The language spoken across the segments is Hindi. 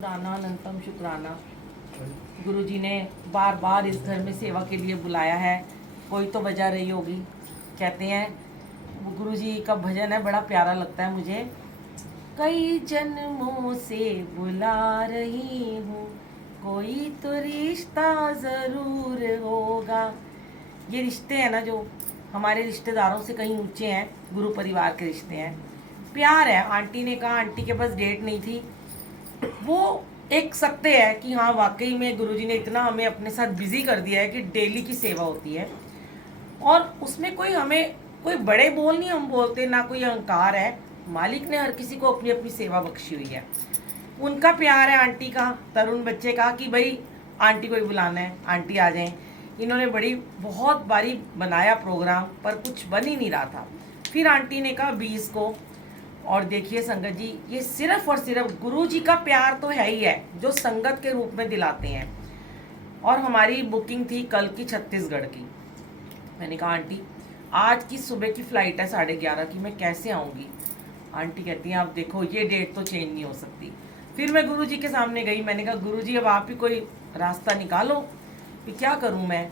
शुक्राना अनंतम शुक्राना। गुरुजी ने बार बार इस घर में सेवा के लिए बुलाया है, कोई तो वजह रही होगी। कहते हैं गुरुजी का भजन है, बड़ा प्यारा लगता है मुझे। कई जन्मों से बुला रही हूँ, कोई तो रिश्ता ज़रूर होगा। ये रिश्ते हैं ना, जो हमारे रिश्तेदारों से कहीं ऊंचे हैं, गुरु परिवार के रिश्ते हैं, प्यार है। आंटी ने कहा, आंटी के पास डेट नहीं थी, वो एक सत्य है कि हाँ वाकई में गुरुजी ने इतना हमें अपने साथ बिजी कर दिया है कि डेली की सेवा होती है। और उसमें कोई हमें कोई बड़े बोल नहीं हम बोलते, ना कोई अहंकार है। मालिक ने हर किसी को अपनी अपनी सेवा बख्शी हुई है। उनका प्यार है आंटी का, तरुण बच्चे का, कि भाई आंटी को ही बुलाना है, आंटी आ जाएं। इन्होंने बहुत बारी बनाया प्रोग्राम, पर कुछ बन ही नहीं रहा था। फिर आंटी ने कहा 20 को। और देखिए संगत जी, ये सिर्फ और सिर्फ गुरु जी का प्यार तो है ही है, जो संगत के रूप में दिलाते हैं। और हमारी बुकिंग थी कल की छत्तीसगढ़ की। मैंने कहा आंटी आज की सुबह की फ़्लाइट है 11:30 की, मैं कैसे आऊँगी। आंटी कहती हैं आप देखो ये डेट तो चेंज नहीं हो सकती। फिर मैं गुरु जी के सामने गई, मैंने कहा गुरु जी अब आप ही कोई रास्ता निकालो कि क्या करूँ मैं।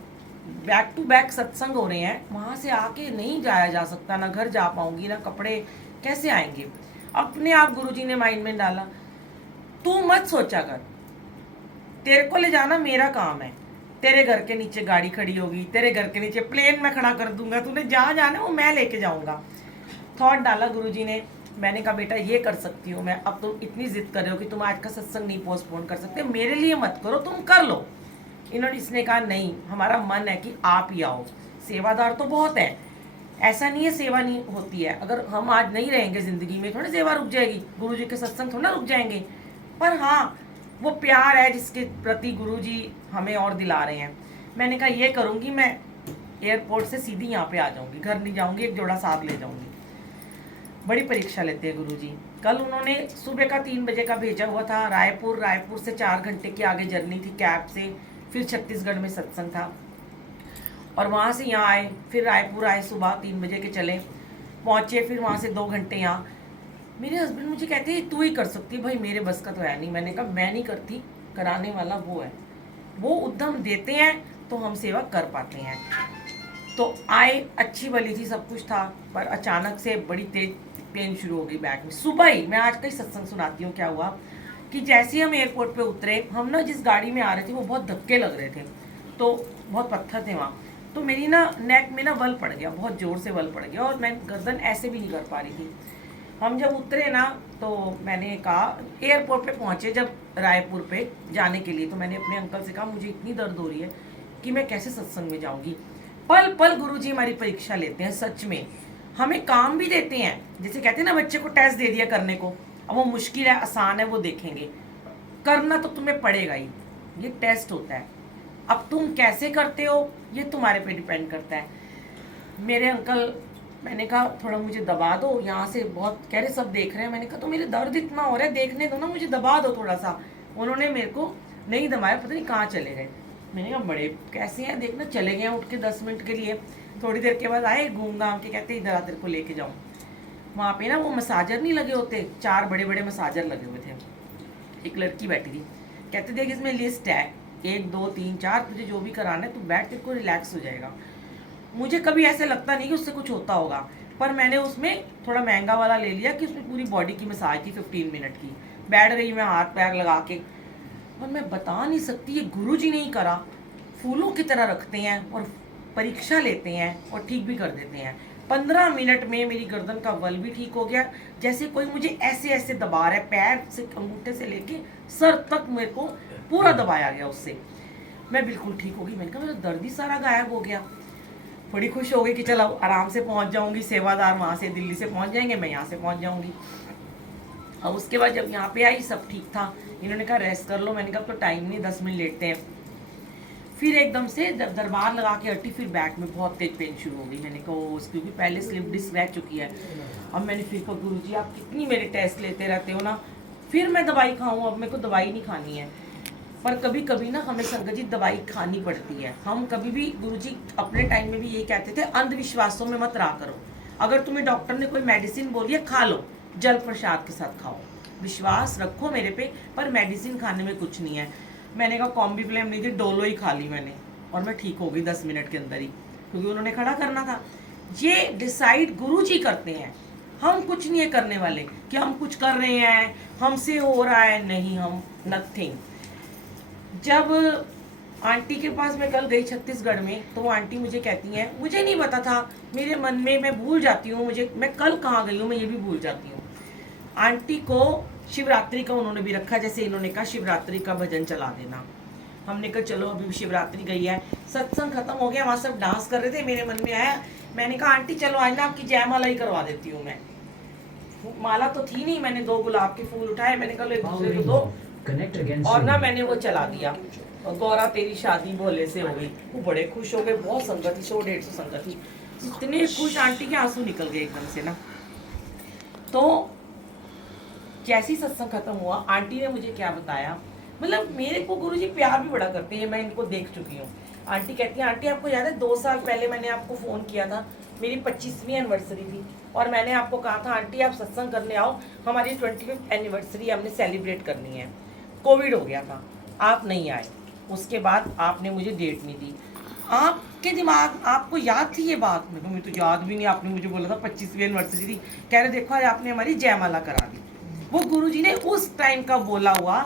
बैक टू बैक सत्संग हो रहे हैं, वहाँ से आके नहीं जाया जा सकता, ना घर जा पाऊंगी, ना कपड़े कैसे आएंगे। अपने आप गुरुजी ने माइंड में डाला, तू मत सोचा कर, तेरे को ले जाना मेरा काम है। तेरे घर के नीचे गाड़ी खड़ी होगी, तेरे घर के नीचे प्लेन मैं खड़ा कर दूंगा, तूने जहाँ जाना वो मैं लेके जाऊंगा। थॉट डाला गुरुजी ने। मैंने कहा बेटा ये कर सकती हूँ मैं, अब तुम इतनी जिद कर रहे हो कि तुम आज का सत्संग नहीं पोस्टपोन कर सकते, मेरे लिए मत करो, तुम कर लो। इसने कहा नहीं, हमारा मन है कि आप ही आओ, सेवादार तो बहुत है, ऐसा नहीं है सेवा नहीं होती है। अगर हम आज नहीं रहेंगे जिंदगी में, थोड़ी सेवा रुक जाएगी, गुरुजी के सत्संग थोड़ा रुक जाएंगे। पर हाँ, वो प्यार है जिसके प्रति गुरुजी हमें और दिला रहे हैं। मैंने कहा ये करूँगी, मैं एयरपोर्ट से सीधी यहाँ पे आ जाऊँगी, घर नहीं जाऊँगी, एक जोड़ा साथ ले जाऊँगी। बड़ी परीक्षा लेते हैं गुरुजी। कल उन्होंने सुबह का 3 बजे का भेजा हुआ था रायपुर से 4 घंटे की आगे जर्नी थी कैब से। फिर छत्तीसगढ़ में सत्संग था और वहाँ से यहाँ आए, फिर रायपुर आए, सुबह 3 बजे के चले पहुँचे, फिर वहाँ से 2 घंटे यहाँ। मेरे हस्बैंड मुझे कहते हैं तू ही कर सकती, भाई मेरे बस का तो है नहीं। मैंने कहा मैं नहीं करती, कराने वाला वो है, वो उद्यम देते हैं तो हम सेवा कर पाते हैं। तो आए, अच्छी भली थी, सब कुछ था, पर अचानक से बड़ी तेज पेन शुरू हो गई बैक में। सुबह ही, मैं आज का ही सत्संग सुनाती हूँ क्या हुआ कि जैसे ही हम एयरपोर्ट पे उतरे, हम ना जिस गाड़ी में आ रहे थे वो बहुत धक्के लग रहे थे, तो बहुत पत्थर थे वहाँ, तो मेरी ना नेक में ना बल पड़ गया, बहुत ज़ोर से बल पड़ गया, और मैं गर्दन ऐसे भी नहीं कर पा रही थी। हम जब उतरे ना, तो मैंने कहा, एयरपोर्ट पे पहुँचे जब रायपुर पे जाने के लिए, तो मैंने अपने अंकल से कहा मुझे इतनी दर्द हो रही है कि मैं कैसे सत्संग में जाऊँगी। पल पल गुरुजी हमारी परीक्षा लेते हैं, सच में हमें काम भी देते हैं। जैसे कहते हैं ना, बच्चे को टेस्ट दे दिया करने को, अब वो मुश्किल है आसान है वो देखेंगे, करना तो तुम्हें पड़ेगा ही, ये टेस्ट होता है। अब तुम कैसे करते हो ये तुम्हारे पे डिपेंड करता है। मेरे अंकल, मैंने कहा थोड़ा मुझे दबा दो, यहाँ से बहुत कह रहे सब देख रहे हैं। मैंने कहा तो मेरे दर्द इतना हो रहा है, देखने दो ना, मुझे दबा दो थोड़ा सा। उन्होंने मेरे को नहीं दबाया, पता नहीं कहाँ चले गए। मैंने कहा बड़े कैसे हैं, देखना चले गए उठ के 10 मिनट के लिए। थोड़ी देर के बाद आए घूम घाम के, कहते इधर आ तेरे को लेके जाऊँ। वहाँ पे ना वो मसाजर नहीं लगे होते, 4 बड़े बड़े मसाजर लगे हुए थे। एक लड़की बैठी थी, कहते देख इसमें लिस्ट है 1 2 3 4, तुझे जो भी कराना है तू बैठ, तेरे को रिलैक्स हो जाएगा। मुझे कभी ऐसे लगता नहीं कि उससे कुछ होता होगा, पर मैंने उसमें थोड़ा महंगा वाला ले लिया कि उसमें पूरी बॉडी की मसाज थी 15 मिनट की। बैठ गई मैं हाथ पैर लगा के, और मैं बता नहीं सकती ये गुरुजी ने ही करा। फूलों की तरह रखते हैं और परीक्षा लेते हैं और ठीक भी कर देते हैं। 15 मिनट में मेरी गर्दन का बल भी ठीक हो गया, जैसे कोई मुझे ऐसे ऐसे दबा रहा है, पैर से अंगूठे से लेके सर तक मेरे को पूरा दबाया गया उससे। मैं बिल्कुल ठीक हो गई। मैंने कहा मेरा दर्द ही सारा गायब हो गया। बड़ी खुश हो गई कि चलो आराम से पहुंच जाऊंगी, सेवादार वहाँ से दिल्ली से पहुंच जाएंगे, मैं यहाँ से पहुंच जाऊंगी। और उसके बाद जब यहाँ पे आई सब ठीक था, इन्होंने कहा रेस्ट कर लो। मैंने कहा तो टाइम नहीं, 10 मिनट लेटते हैं। फिर एकदम से दरबार लगा के हटी, फिर बैक में बहुत तेज पेन शुरू हो गई। मैंने कहा क्योंकि पहले स्लिप डिस्क रह चुकी है। अब मैंने फिर कहा गुरुजी आप कितनी मेरे टेस्ट लेते रहते हो ना, फिर मैं दवाई खाऊं, अब मेरे को दवाई नहीं खानी है। पर कभी कभी ना हमें संगत जी दवाई खानी पड़ती है। हम कभी भी, गुरुजी अपने टाइम में भी ये कहते थे अंधविश्वासों में मत रहा करो। अगर तुम्हें डॉक्टर ने कोई मेडिसिन बोली है खा लो, जल प्रसाद के साथ खाओ। विश्वास रखो मेरे पे, पर मेडिसिन खाने में कुछ नहीं है। मैंने कहा कॉम्बीफ्लेम नहीं थी, डोलो ही खा ली मैंने और मैं ठीक हो गई 10 मिनट के अंदर ही, क्योंकि उन्होंने खड़ा करना था। ये डिसाइड गुरुजी करते हैं, हम कुछ नहीं है करने वाले कि हम कुछ कर रहे हैं, हमसे हो रहा है, नहीं, हम नथिंग। जब आंटी के पास मैं कल गई छत्तीसगढ़ में, तो वो आंटी मुझे कहती हैं, मुझे नहीं पता था, मेरे मन में मैं भूल जाती हूँ, मुझे मैं कल कहाँ गई हूँ मैं ये भी भूल जाती हूँ। आंटी को शिवरात्रि का उन्होंने भी रखा, जैसे इन्होंने कहा शिवरात्रि का भजन चला देना। हमने कहा चलो अभी शिवरात्रि गई है, सत्संग खत्म हो गया, वहाँ सब डांस कर रहे थे, मेरे मन में आया, मैंने कहा आंटी चलो आज ना आपकी जयमाला ही करवा देती हूँ मैं। माला तो थी नहीं, मैंने 2 गुलाब के फूल उठाए, मैंने कहा एक दूसरे को दो, और ना मैंने वो चला दिया, गौरा तेरी शादी भोले से हो गई। वो बड़े खुश हो गए, बहुत संगत थी, 100-150 संगत थी, इतने खुश, आंटी के आंसू निकल गए एकदम से ना। तो जैसे ही सत्संग खत्म हुआ, आंटी ने मुझे क्या बताया, मतलब मेरे को गुरुजी प्यार भी बड़ा करते हैं, मैं इनको देख चुकी हूँ। आंटी कहती है, आंटी आपको याद है 2 साल पहले मैंने आपको फ़ोन किया था, मेरी 25वीं एनिवर्सरी थी, और मैंने आपको कहा था आंटी आप सत्संग करने आओ, हमारी 25th एनिवर्सरी हमने सेलिब्रेट करनी है। कोविड हो गया था, आप नहीं आए, उसके बाद आपने मुझे डेट नहीं दी। आपके दिमाग, आपको याद थी ये बात? मैं तो याद भी नहीं, आपने मुझे बोला था 25वीं एनिवर्सरी थी। कह रहे देखो आज आपने हमारी जयमाला करा दी। वो गुरुजी ने उस टाइम का बोला हुआ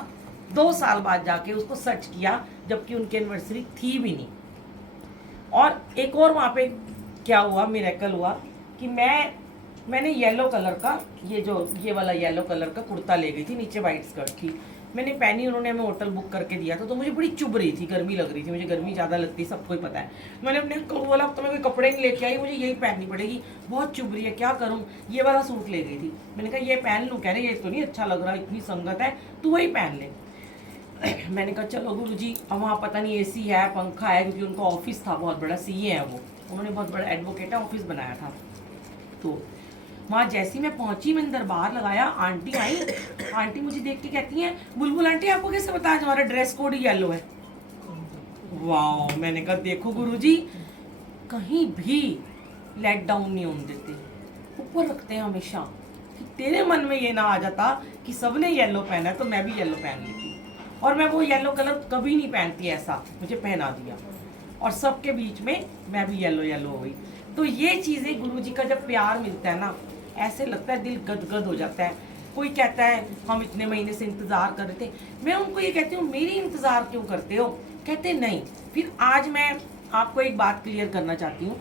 2 साल बाद जाके उसको सच किया, जबकि उनकी एनिवर्सरी थी भी नहीं। और एक और वहाँ पे क्या हुआ, मिरेकल हुआ कि मैंने येलो कलर का ये वाला येलो कलर का कुर्ता ले गई थी, नीचे वाइट स्कर्ट थी, मैंने पहनी, उन्होंने हमें होटल बुक करके दिया था, तो मुझे बड़ी चुभ रही थी, गर्मी लग रही थी, मुझे गर्मी ज़्यादा लगती है, सबको ही पता है। मैंने अपने को बोला अब तो मैं कोई कपड़े नहीं लेके आई, मुझे यही पहननी पड़ेगी, बहुत चुभ रही है, क्या करूँ, ये वाला सूट ले गई थी। मैंने कहा ये पहन लूँ, कह रहे ये तो नहीं अच्छा लग रहा, इतनी संगत है, तू वही पहन ले। मैंने कहा चलो गुरुजी, अब वहाँ पता नहीं एसी है, पंखा है, क्योंकि उनका ऑफिस था, बहुत बड़ा सीए है वो, उन्होंने बहुत बड़ा एडवोकेट है, ऑफिस बनाया था। तो वहाँ जैसी मैं पहुंची, मैंने दरबार लगाया, आंटी आई, आंटी मुझे देख के कहती हैं, बुलबुल आंटी आपको कैसे पता है हमारा ड्रेस कोड ही येलो है? वाह, मैंने कहा देखो गुरुजी, कहीं भी लेट डाउन नहीं होने देते, ऊपर रखते हैं हमेशा, कि तेरे मन में ये ना आ जाता कि सबने येलो पहना है तो मैं भी येलो पहन लेती। और मैं वो येलो कलर कभी नहीं पहनती, ऐसा मुझे पहना दिया, और सबके बीच में मैं भी येलो हो गई। तो ये चीज़ें गुरुजी का जब प्यार मिलता है ना, ऐसे लगता है दिल गदगद हो जाता है। कोई कहता है हम इतने महीने से इंतज़ार कर रहे थे, मैं उनको ये कहती हूँ मेरी इंतज़ार क्यों करते हो? कहते नहीं। फिर आज मैं आपको एक बात क्लियर करना चाहती हूँ